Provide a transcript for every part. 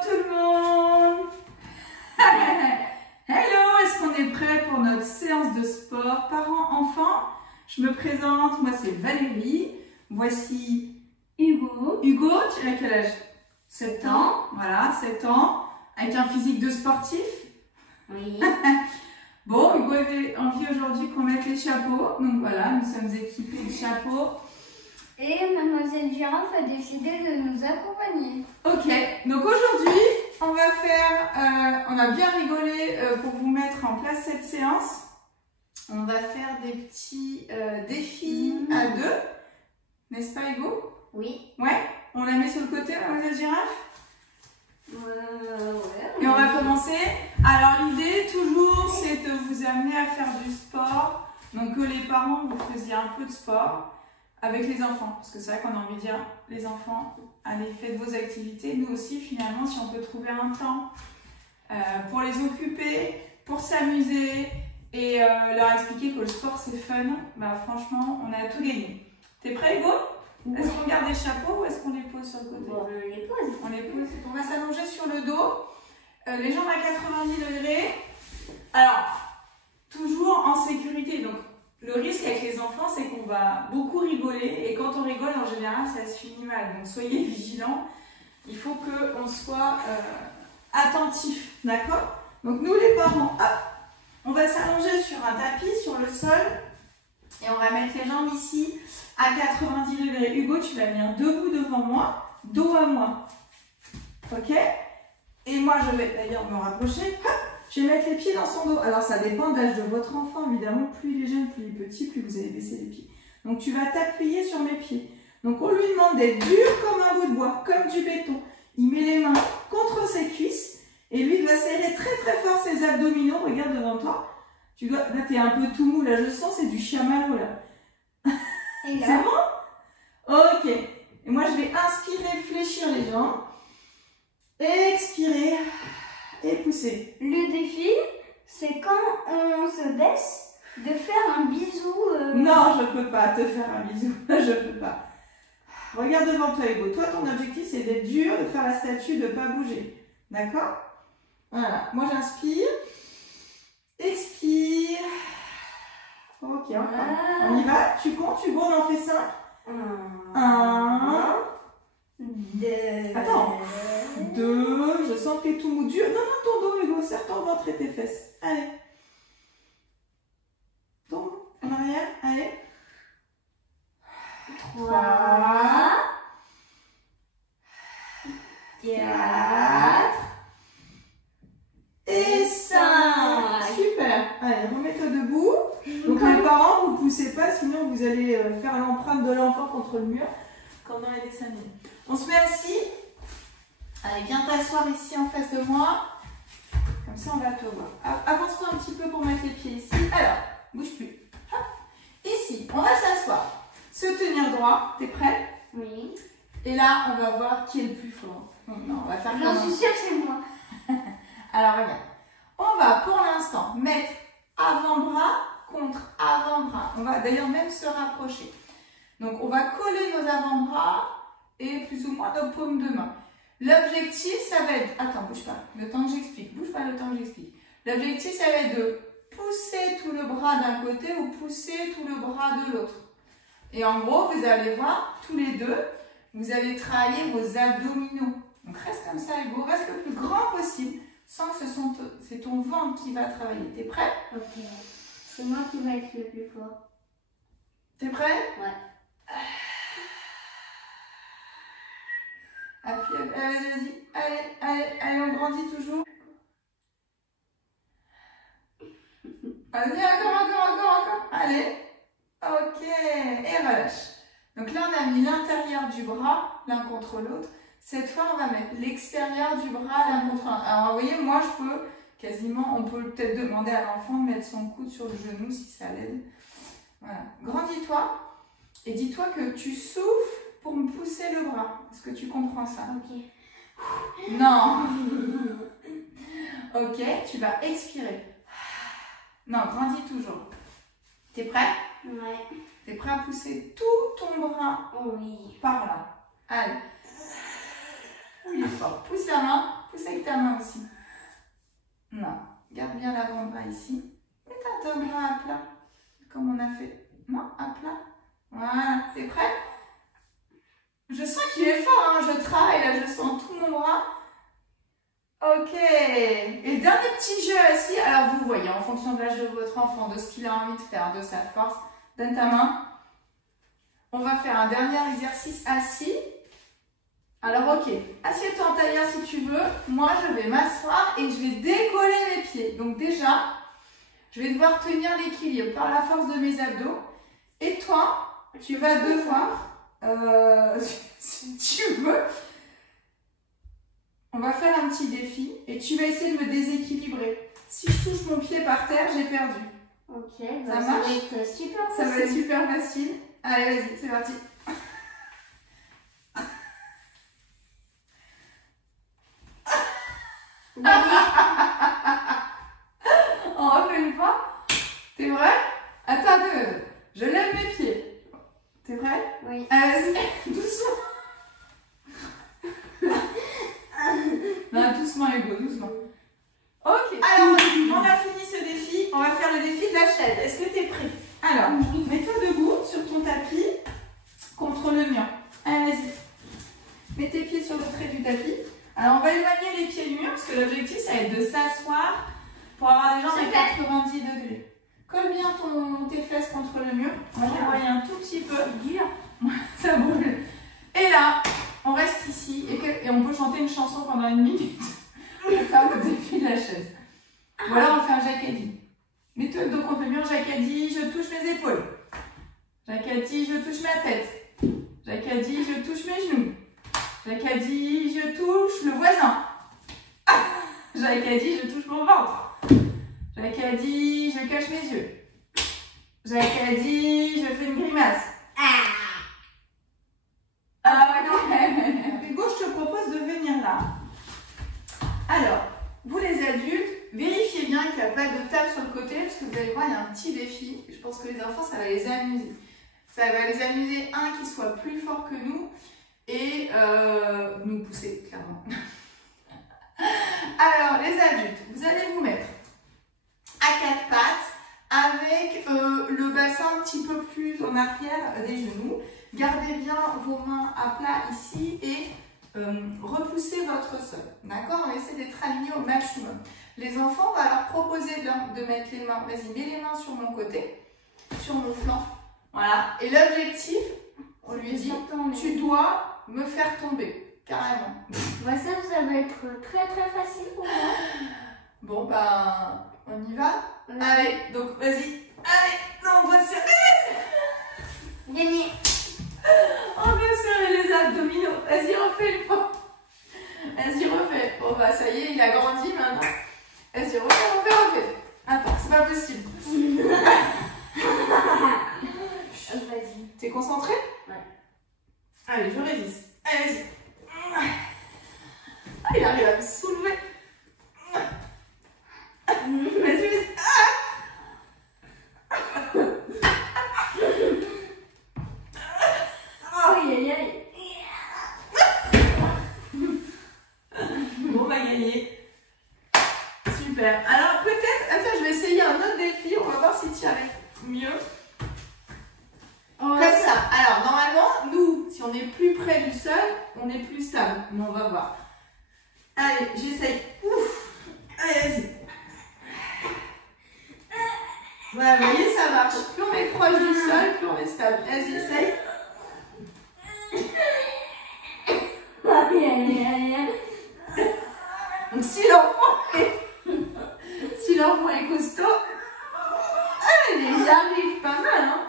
tout le monde. Hello, est-ce qu'on est prêt pour notre séance de sport parents-enfants? Je me présente, moi c'est Valérie. Voici Hugo. Hugo, tu as quel âge? 7 ans. Voilà, 7 ans. Avec un physique de sportif. Oui. Bon, Hugo avait envie aujourd'hui qu'on mette les chapeaux. Donc voilà, nous sommes équipés de chapeaux. Et Mademoiselle Girafe a décidé de nous accompagner. Ok, donc aujourd'hui, on va faire, on a bien rigolé pour vous mettre en place cette séance. On va faire des petits défis à deux, n'est-ce pas Hugo? Oui. Ouais, on la met sur le côté, Mademoiselle Girafe? Ouais. Et on va commencer. Alors l'idée, toujours, c'est de vous amener à faire du sport. Donc que les parents, vous faisiez un peu de sport avec les enfants. Parce que c'est vrai qu'on a envie de dire, les enfants, allez, faites vos activités. Nous aussi, finalement, si on peut trouver un temps pour les occuper, pour s'amuser et leur expliquer que le sport, c'est fun, bah franchement, on a tout gagné. T'es prêt, Hugo? Est-ce qu'on garde les chapeaux ou est-ce qu'on les pose sur le côté? Bon, on les pose. On les pose. On va s'allonger sur le dos, les jambes à 90 degrés. Alors, toujours en sécurité. Donc, le risque avec les enfants, c'est qu'on va beaucoup rigoler. Et quand on rigole, en général, ça se finit mal. Donc, soyez vigilants. Il faut qu'on soit attentifs. D'accord? Donc, nous, les parents, hop, on va s'allonger sur un tapis, sur le sol. Et on va mettre les jambes ici à 90 degrés. Hugo, tu vas venir debout devant moi, dos à moi. Ok? Et moi, je vais d'ailleurs me rapprocher. Hop, je vais mettre les pieds dans son dos. Alors, ça dépend de l'âge de votre enfant. Évidemment, plus il est jeune, plus il est petit, plus vous allez baisser les pieds. Donc, tu vas t'appuyer sur mes pieds. Donc, on lui demande d'être dur comme un bout de bois, comme du béton. Il met les mains contre ses cuisses. Et lui, il doit serrer très très fort ses abdominaux. Regarde devant toi. Là, tu es un peu tout mou. Là, je sens, c'est du chamallow, là. Et là? C'est bon? Ok. Et moi, je vais inspirer, fléchir les jambes. Expirer et pousser. Le défi, c'est quand on se baisse, de faire un bisou. Non, je ne peux pas te faire un bisou. Je ne peux pas. Regarde devant toi, Hugo. Toi, ton objectif, c'est d'être dur, de faire la statue, de ne pas bouger. D'accord? Voilà. Moi, j'inspire. Expire. Ok, encore. On y va? Tu comptes, Hugo, on en fait 5. 1. 2. Attends. 2. Je sens que t'es tout mou. Dur. Non, non, ton dos, Hugo. Serre ton ventre et tes fesses. Allez. Tombe en arrière. Allez. 3. 4. Et 5. Super. Allez, remets-toi debout. Donc les parents, vous ne poussez pas, sinon vous allez faire l'empreinte de l'enfant contre le mur pendant les dessins animés. On se met assis. Allez, viens t'asseoir ici en face de moi. Comme ça, on va te voir. Avance-toi un petit peu pour mettre les pieds ici. Alors, bouge plus. Hop. Ici, on va s'asseoir. Se tenir droit. T'es prêt? Oui. Et là, on va voir qui est le plus fort. Non, on va faire J'en suis sûre que c'est moi. Alors, regarde. On va pour l'instant mettre avant-bras contre avant-bras. On va d'ailleurs même se rapprocher. Donc, on va coller nos avant-bras et plus ou moins nos paumes de main. L'objectif, ça va être... Attends, bouge pas. Le temps que j'explique. Bouge pas le temps que j'explique. L'objectif, ça va être de pousser tout le bras d'un côté ou pousser tout le bras de l'autre. Et en gros, vous allez voir, tous les deux, vous allez travailler vos abdominaux. Donc, reste comme ça, Hugo. Reste le plus grand possible. Sans que c'est ton ventre qui va travailler. T'es prêt? Ok. C'est moi qui va être le plus fort. T'es prêt? Ouais. Appuie, allez, vas-y. Allez, allez, allez, on grandit toujours. Vas-y, encore. Allez. Ok. Et relâche. Donc là, on a mis l'intérieur du bras l'un contre l'autre. Cette fois, on va mettre l'extérieur du bras l'un contre l'autre. Alors, vous voyez, moi, je peux quasiment, on peut peut-être demander à l'enfant de mettre son coude sur le genou si ça l'aide. Voilà. Grandis-toi et dis-toi que tu souffles pour me pousser le bras. Est-ce que tu comprends ça? Ok. Non. Ok, tu vas expirer. Non, grandis toujours. T'es prêt? Ouais. T'es prêt à pousser tout ton bras Oui. par là? Allez. Il est fort. Pousse la main. pousse avec ta main aussi. Non, garde bien l'avant-bras ici. Mets ta bras à plat, comme on a fait. Non, à plat. Voilà, t'es prêt? Je sens qu'il est fort, hein. Je travaille, là, je sens tout mon bras. Ok. Et dernier petit jeu assis. Alors, vous voyez, en fonction de l'âge de votre enfant, de ce qu'il a envie de faire, de sa force, donne ta main. On va faire un dernier exercice assis. Alors, ok, assieds-toi en tailleur si tu veux. Moi, je vais m'asseoir et je vais décoller mes pieds. Donc déjà, je vais devoir tenir l'équilibre par la force de mes abdos. Et toi, tu vas devoir, si tu veux, on va faire un petit défi et tu vas essayer de me déséquilibrer. Si je touche mon pied par terre, j'ai perdu. Ok, ça marche? Ça va être super facile. Ça va être super facile. Allez, vas-y, c'est parti. On refait une fois. T'es prêt? Attends, je lève mes pieds. T'es prêt? Oui. Allez, vas-y, doucement. Non, doucement, Hugo, doucement. Ok, alors on a fini ce défi. On va faire le défi de la chaise. Est-ce que t'es prêt? Alors, mets-toi debout sur ton tapis contre le mur. Allez, vas-y. Mets tes pieds sur le trait du tapis. Alors, on va éloigner les pieds du mur parce que l'objectif, ça va être de s'asseoir pour avoir des jambes à 90 degrés. Colle bien tes fesses contre le mur. Moi, je l'éloigne un tout petit peu. Dur. Ça brûle. Et là, on reste ici et on peut chanter une chanson pendant 1 minute pour faire le défi de la chaise. Ou alors, on fait un jacadi. Mets-toi le dos contre le mur. Jacadi, je touche mes épaules. Jacadi, je touche ma tête. Jacadi, je touche mes genoux. Jacadi, je touche le voisin. Jacadi, je touche mon ventre. Jacadi, je cache mes yeux. Jacadi, je fais une grimace. Hugo, je te propose de venir là. Alors, vous les adultes, vérifiez bien qu'il n'y a pas de table sur le côté parce que vous allez voir, il y a un petit défi. Je pense que les enfants, ça va les amuser. Ça va les amuser, qui soit plus fort que nous et nous pousser, clairement. Alors, les adultes, vous allez vous mettre à 4 pattes avec le bassin un petit peu plus en arrière des genoux. Gardez bien vos mains à plat ici et repoussez votre sol. D'accord? On essaie d'être alignés au maximum. Les enfants, on va leur proposer de mettre les mains. Vas-y, mets les mains sur mon côté, sur mon flanc. Voilà. Et l'objectif, on lui dit, tu dois me faire tomber. Carrément. Ouais, ça va être très très facile pour moi. Bon, ben, on y va? Allez, donc vas-y. Allez, non, on va serrer. Gagné. On va serrer les abdominaux. Vas-y, refais une fois. Vas-y, refais. Bon, bah, ça y est, il a grandi maintenant. Vas-y, refais. Attends, c'est pas possible. Vas-y. T'es concentré? Ouais. Allez, je résiste. Allez, vas-y. Ah, il arrive à me soulever. Vas-y. Aïe, aïe, aïe. Bon, on va gagner. Super. Alors, peut-être... Attends, je vais essayer un autre défi. On va voir si tu y arrives mieux. Comme ça. Alors, normalement, nous, si on est plus près du sol, on est plus stable. Mais on va voir. Allez, j'essaye. Ouf. Allez, vas-y. Voilà, vous voyez, ça marche. Plus on est proche du sol, plus on est stable. Vas-y, essaye. Aïe, aïe, aïe. Donc, si l'enfant est costaud, il y arrive pas mal, hein.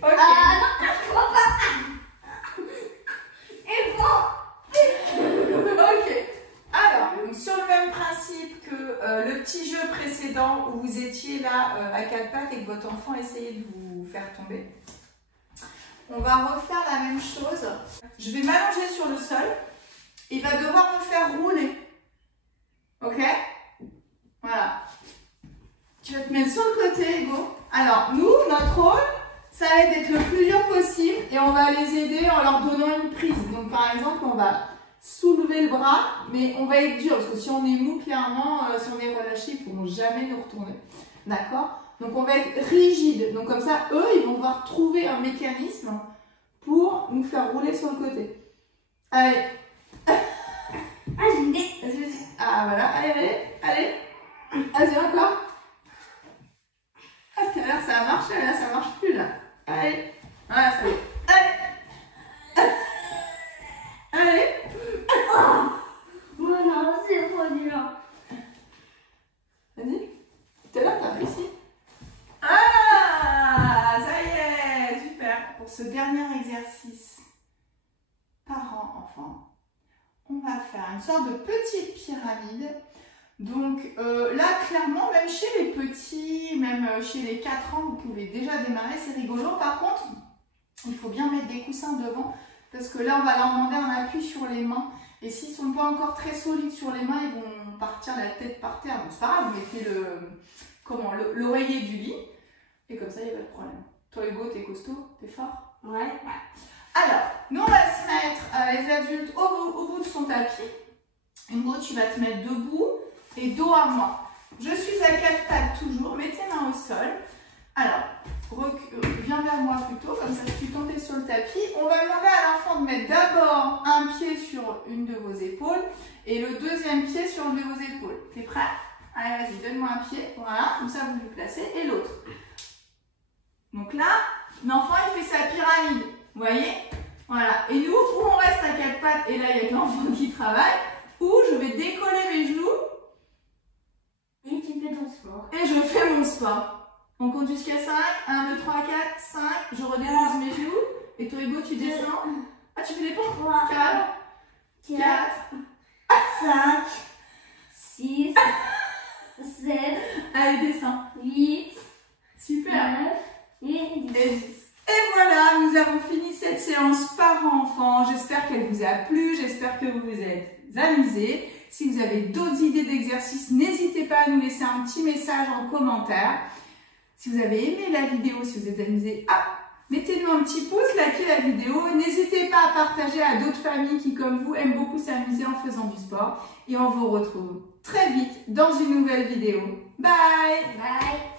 Okay. Ah non, je crois pas. Et bon. Ok. Alors, donc, sur le même principe que le petit jeu précédent où vous étiez là à 4 pattes et que votre enfant essayait de vous faire tomber, on va refaire la même chose. Je vais m'allonger sur le sol. Il va devoir me faire rouler. Ok? Voilà. Tu vas te mettre sur le côté, Hugo. Alors, nous, notre rôle, ça va être d'être le plus dur possible et on va les aider en leur donnant une prise. Donc par exemple, on va soulever le bras, mais on va être dur parce que si on est mou, clairement, si on est relâché, ils ne pourront jamais nous retourner. D'accord? Donc on va être rigide. Donc comme ça, eux, ils vont devoir trouver un mécanisme pour nous faire rouler sur le côté. Allez. Ah, j'ai une idée. Vas-y, vas-y. Ah voilà, allez. Vas-y encore. Ah, tout à l'heure ça a marché, là ça marche plus là. Allez. Voilà, ça y est. Allez. Oh non, c'est trop dur. Vas-y. Tout à l'heure t'as réussi. Ah, ça y est, super. Pour ce dernier exercice, parents-enfants, on va faire une sorte de petite pyramide. Donc là, clairement, même chez les petits, même chez les 4 ans, vous pouvez déjà démarrer, c'est rigolo. Par contre, il faut bien mettre des coussins devant parce que là, on va leur demander un appui sur les mains. Et s'ils ne sont pas encore très solides sur les mains, ils vont partir la tête par terre. Bon, c'est pas grave, vous mettez l'oreiller du lit et comme ça, il n'y a pas de problème. Toi, Hugo, t'es costaud, t'es fort? Ouais. Alors, nous, on va se mettre, les adultes, au bout de son tapis. Hugo, tu vas te mettre debout et dos à moi. Je suis à 4 pattes toujours, mets tes mains au sol. Alors, viens vers moi plutôt, comme ça tu tombes sur le tapis. On va demander à l'enfant de mettre d'abord un pied sur une de vos épaules et le deuxième pied sur une de vos épaules. T'es prêt? Allez, vas-y, donne-moi un pied. Voilà, comme ça vous le placez. Et l'autre. Donc là, l'enfant il fait sa pyramide. Vous voyez? Voilà. Et nous, où on reste à 4 pattes, et là il y a l'enfant qui travaille, où je vais décoller mes genoux. Et tu fais ton sport. Et je fais mon sport. On compte jusqu'à 5. 1, 2, 3, 4, 5. Je redépose mes genoux. Et toi, Hugo, tu descends. Ah, tu fais les pompes? 3, 4, 4, 5, 6, 7, allez, descends. 8, Super. 9 et 10. Et voilà, nous avons fini cette séance parents-enfants. J'espère qu'elle vous a plu. J'espère que vous vous êtes amusés. Si vous avez d'autres idées d'exercices, n'hésitez pas à nous laisser un petit message en commentaire. Si vous avez aimé la vidéo, si vous êtes amusé, mettez-nous un petit pouce, likez la vidéo. N'hésitez pas à partager à d'autres familles qui, comme vous, aiment beaucoup s'amuser en faisant du sport. Et on vous retrouve très vite dans une nouvelle vidéo. Bye! Bye!